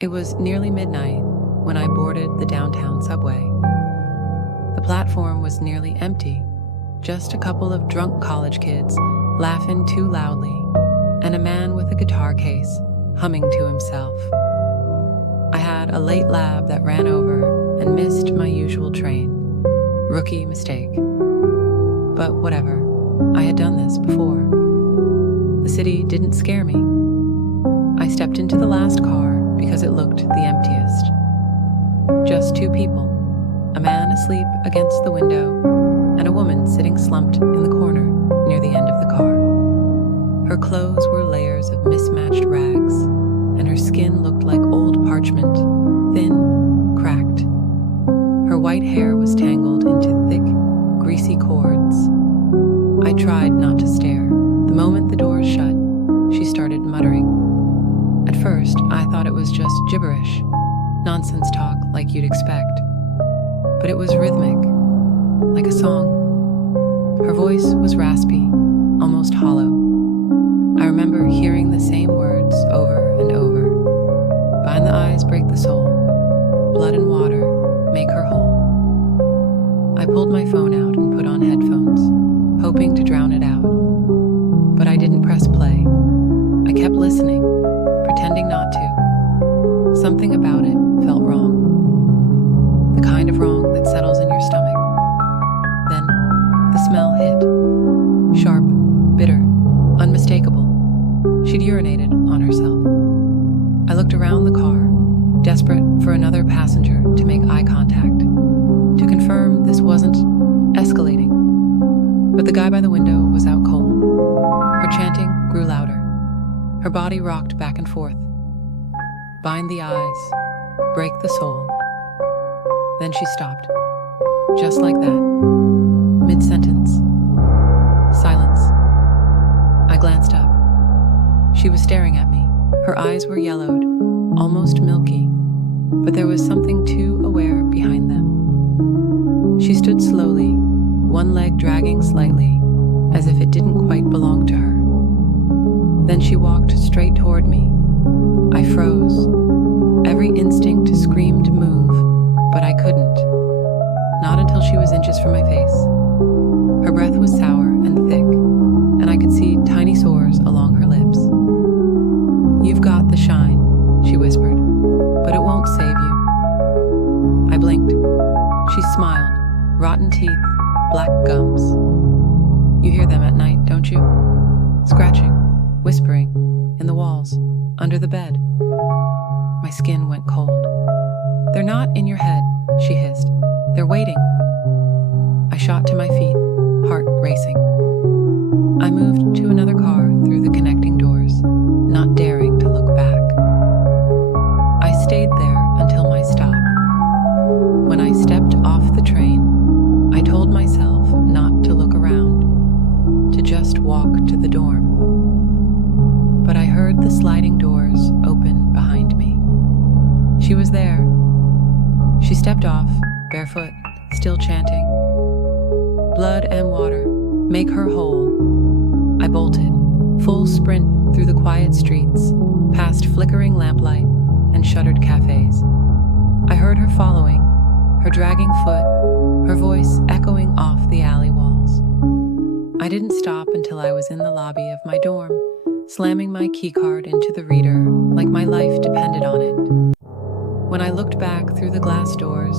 It was nearly midnight when I boarded the downtown subway. The platform was nearly empty, just a couple of drunk college kids laughing too loudly, and a man with a guitar case humming to himself. I had a late lab that ran over and missed my usual train. Rookie mistake. But whatever, I had done this before. The city didn't scare me. I stepped into the last car because it looked the emptiest. Just two people, a man asleep against the window and a woman sitting slumped in the corner near the end of the car. Her clothes were layers of mismatched rags, and her skin looked like old parchment, thin, cracked. Her white hair was tangled into thick, greasy cords. I tried not to stare. The moment the doors shut, she started muttering. At first, I thought it was just gibberish, nonsense talk like you'd expect. But it was rhythmic, like a song. Her voice was raspy, almost hollow. I remember hearing the same words over and over. Bind the eyes, break the soul. Blood and water, make her whole. I pulled my phone out and put on headphones, hoping to drown it out. But I didn't press play. I kept listening, pretending not to. Something about it felt wrong. The kind of wrong that settles in your stomach. Then, the smell hit. Sharp, bitter, unmistakable. She'd urinated on herself. I looked around the car, desperate for another passenger to make eye contact, to confirm this wasn't escalating. But the guy by the window was out cold. Her chanting grew louder. Her body rocked back and forth. Bind the eyes, break the soul. Then she stopped, just like that, mid-sentence. Silence. I glanced up. She was staring at me. Her eyes were yellowed, almost milky, but there was something too aware behind them. She stood slowly, one leg dragging slightly, as if it didn't quite belong to her. Then she walked straight toward me. I froze. Every instinct screamed to move, but I couldn't. Not until she was inches from my face. Her breath was sour and thick, and I could see tiny sores along her lips. "You've got the shine," she whispered, "but it won't save you." I blinked. She smiled. Rotten teeth, black gums. You hear them at night, don't you? Scratching, whispering, in the walls, under the bed. My skin went cold. "They're not in your head," she hissed. "They're waiting." I shot to my feet, heart racing. I moved to another car through the connecting doors, not daring to look back. I stayed there until my stop. When I stepped off the train, I told myself not to look around, to just walk to the dorm. But I heard the sliding doors open behind me. She was there. She stepped off, barefoot, still chanting. "Blood and water, make her whole." I bolted, full sprint through the quiet streets, past flickering lamplight and shuttered cafes. I heard her following, her dragging foot, her voice echoing off the alley walls. I didn't stop until I was in the lobby of my dorm, slamming my keycard into the reader like my life depended on it. When I looked back through the glass doors,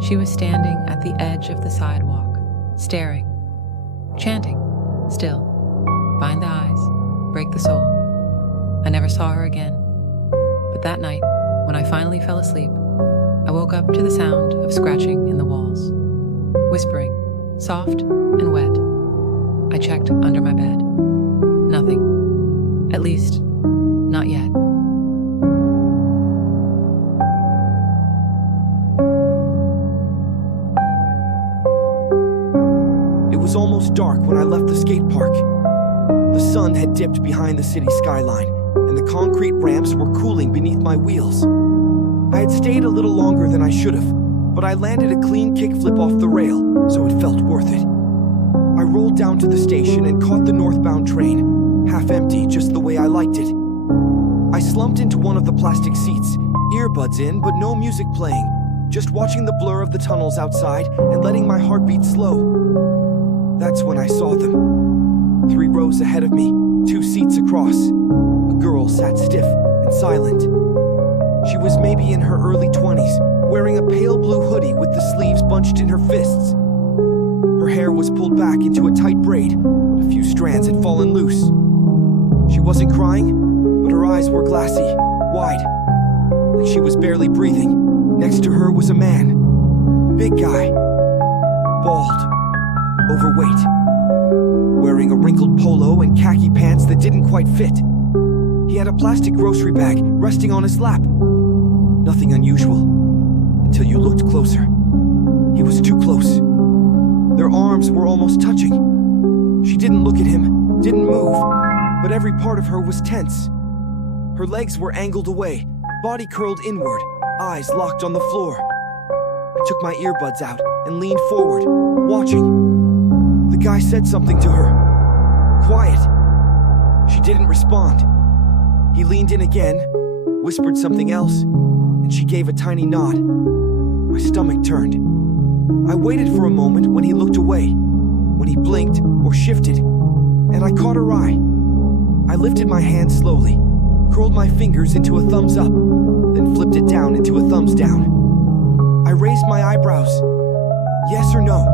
she was standing at the edge of the sidewalk, staring, chanting, still. Bind the eyes, break the soul. I never saw her again. But that night, when I finally fell asleep, I woke up to the sound of scratching in the walls, whispering, soft and wet. I checked under my bed. Nothing. At least, not yet. It was almost dark when I left the skate park. The sun had dipped behind the city skyline, and the concrete ramps were cooling beneath my wheels. I had stayed a little longer than I should have, but I landed a clean kickflip off the rail, so it felt worth it. I rolled down to the station and caught the northbound train, half empty just the way I liked it. I slumped into one of the plastic seats, earbuds in, but no music playing, just watching the blur of the tunnels outside and letting my heart beat slow. That's when I saw them. 3 rows ahead of me, 2 seats across. A girl sat stiff and silent. She was maybe in her early 20s, wearing a pale blue hoodie with the sleeves bunched in her fists. Her hair was pulled back into a tight braid, but a few strands had fallen loose. She wasn't crying, but her eyes were glassy, wide, like she was barely breathing. Next to her was a man. Big guy. Bald. Overweight. Wearing a wrinkled polo and khaki pants that didn't quite fit. He had a plastic grocery bag resting on his lap. Nothing unusual, until you looked closer. He was too close. Their arms were almost touching. She didn't look at him, didn't move, but every part of her was tense. Her legs were angled away, body curled inward, eyes locked on the floor. I took my earbuds out and leaned forward, watching. The guy said something to her. Quiet. She didn't respond. He leaned in again, whispered something else, and she gave a tiny nod. My stomach turned. I waited for a moment when he looked away, when he blinked or shifted, and I caught her eye. I lifted my hand slowly, curled my fingers into a thumbs up, then flipped it down into a thumbs down. I raised my eyebrows. Yes or no?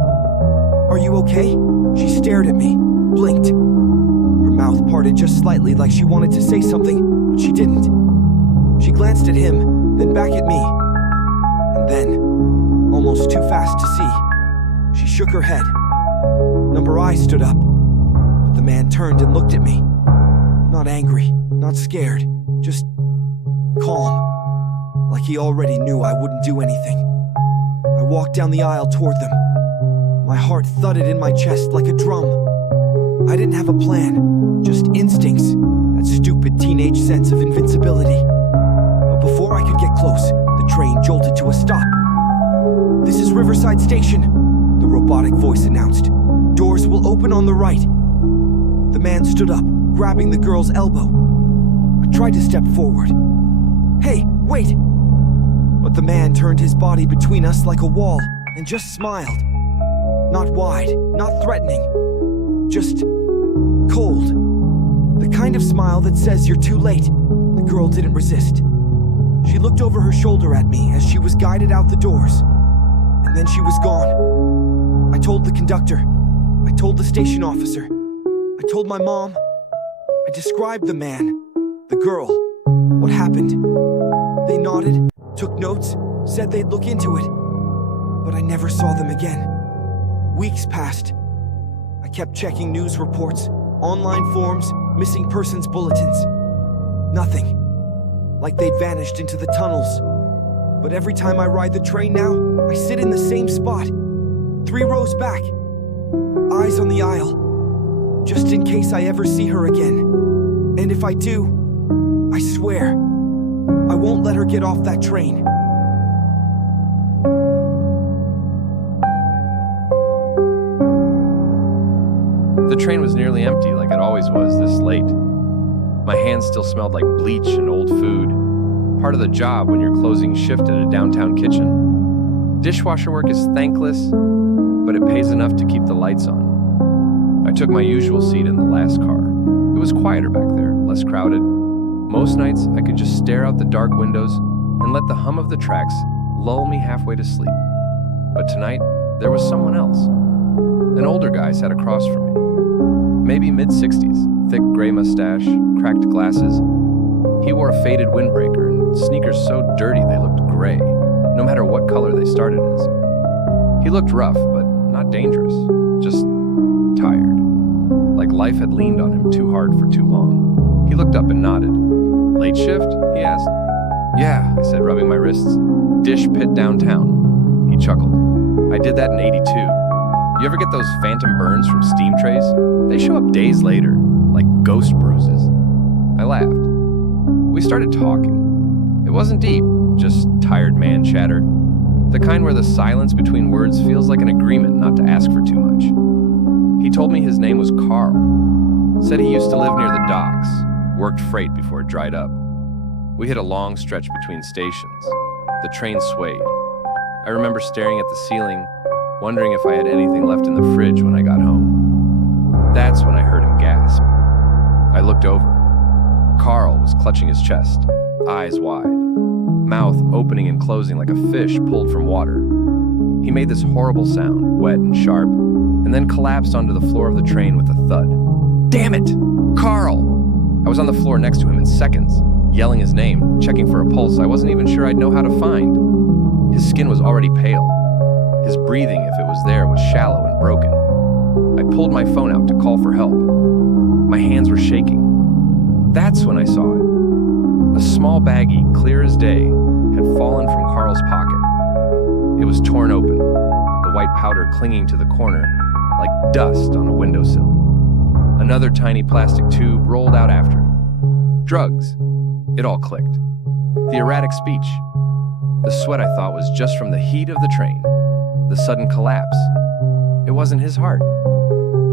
Are you okay? She stared at me, blinked. Her mouth parted just slightly like she wanted to say something, but she didn't. She glanced at him, then back at me. And then, almost too fast to see, she shook her head. Number I stood up, but the man turned and looked at me. Not angry, not scared, just calm, like he already knew I wouldn't do anything. I walked down the aisle toward them. My heart thudded in my chest like a drum. I didn't have a plan, just instincts, that stupid teenage sense of invincibility. But before I could get close, the train jolted to a stop. "This is Riverside Station," the robotic voice announced. "Doors will open on the right." The man stood up, grabbing the girl's elbow. I tried to step forward. "Hey, wait!" But the man turned his body between us like a wall and just smiled. Not wide, not threatening, just cold. The kind of smile that says you're too late. The girl didn't resist. She looked over her shoulder at me as she was guided out the doors. And then she was gone. I told the conductor. I told the station officer. I told my mom. I described the man, the girl, what happened. They nodded, took notes, said they'd look into it. But I never saw them again. Weeks passed. I kept checking news reports, online forums, missing persons bulletins. Nothing. Like they'd vanished into the tunnels. But every time I ride the train now, I sit in the same spot, 3 rows back, eyes on the aisle, just in case I ever see her again. And if I do, I swear, I won't let her get off that train. The train was nearly empty, like it always was this late. My hands still smelled like bleach and old food. Part of the job when you're closing shift at a downtown kitchen. Dishwasher work is thankless, but it pays enough to keep the lights on. I took my usual seat in the last car. It was quieter back there, less crowded. Most nights, I could just stare out the dark windows and let the hum of the tracks lull me halfway to sleep. But tonight, there was someone else. An older guy sat across from me. Maybe mid-60s, thick gray mustache, cracked glasses. He wore a faded windbreaker and sneakers so dirty they looked gray, no matter what color they started as. He looked rough, but not dangerous, just tired. Like life had leaned on him too hard for too long. He looked up and nodded. "Late shift?" he asked. "Yeah," I said, rubbing my wrists. "Dish pit downtown." He chuckled. "I did that in '82. You ever get those phantom burns from steam trays? They show up days later, like ghost bruises." I laughed. We started talking. It wasn't deep, just tired man chatter. The kind where the silence between words feels like an agreement not to ask for too much. He told me his name was Carl. Said he used to live near the docks, worked freight before it dried up. We hit a long stretch between stations. The train swayed. I remember staring at the ceiling, wondering if I had anything left in the fridge when I got home. That's when I heard him gasp. I looked over. Carl was clutching his chest, eyes wide, mouth opening and closing like a fish pulled from water. He made this horrible sound, wet and sharp, and then collapsed onto the floor of the train with a thud. Damn it! Carl! I was on the floor next to him in seconds, yelling his name, checking for a pulse I wasn't even sure I'd know how to find. His skin was already pale. His breathing, if it was there, was shallow and broken. I pulled my phone out to call for help. My hands were shaking. That's when I saw it. A small baggie, clear as day, had fallen from Carl's pocket. It was torn open, the white powder clinging to the corner like dust on a windowsill. Another tiny plastic tube rolled out after it. Drugs. It all clicked. The erratic speech. The sweat I thought was just from the heat of the train. The sudden collapse. It wasn't his heart.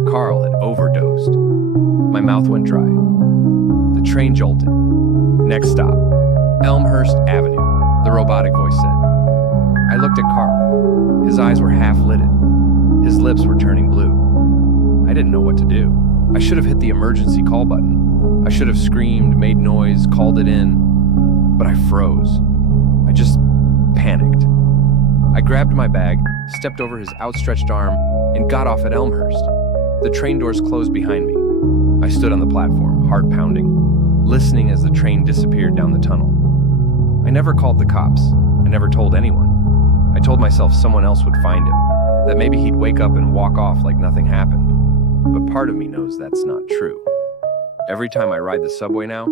Carl had overdosed. My mouth went dry. The train jolted. Next stop, Elmhurst Avenue, the robotic voice said. I looked at Carl. His eyes were half-lidded. His lips were turning blue. I didn't know what to do. I should have hit the emergency call button. I should have screamed, made noise, called it in. But I froze. I just panicked. I grabbed my bag, stepped over his outstretched arm, and got off at Elmhurst. The train doors closed behind me. I stood on the platform, heart pounding, listening as the train disappeared down the tunnel. I never called the cops. I never told anyone. I told myself someone else would find him, that maybe he'd wake up and walk off like nothing happened. But part of me knows that's not true. Every time I ride the subway now,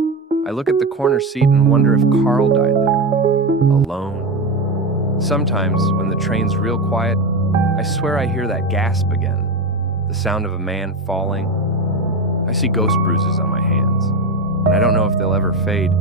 I look at the corner seat and wonder if Carl died there, alone. Sometimes, when the train's real quiet, I swear I hear that gasp again, the sound of a man falling. I see ghost bruises on my hands, and I don't know if they'll ever fade.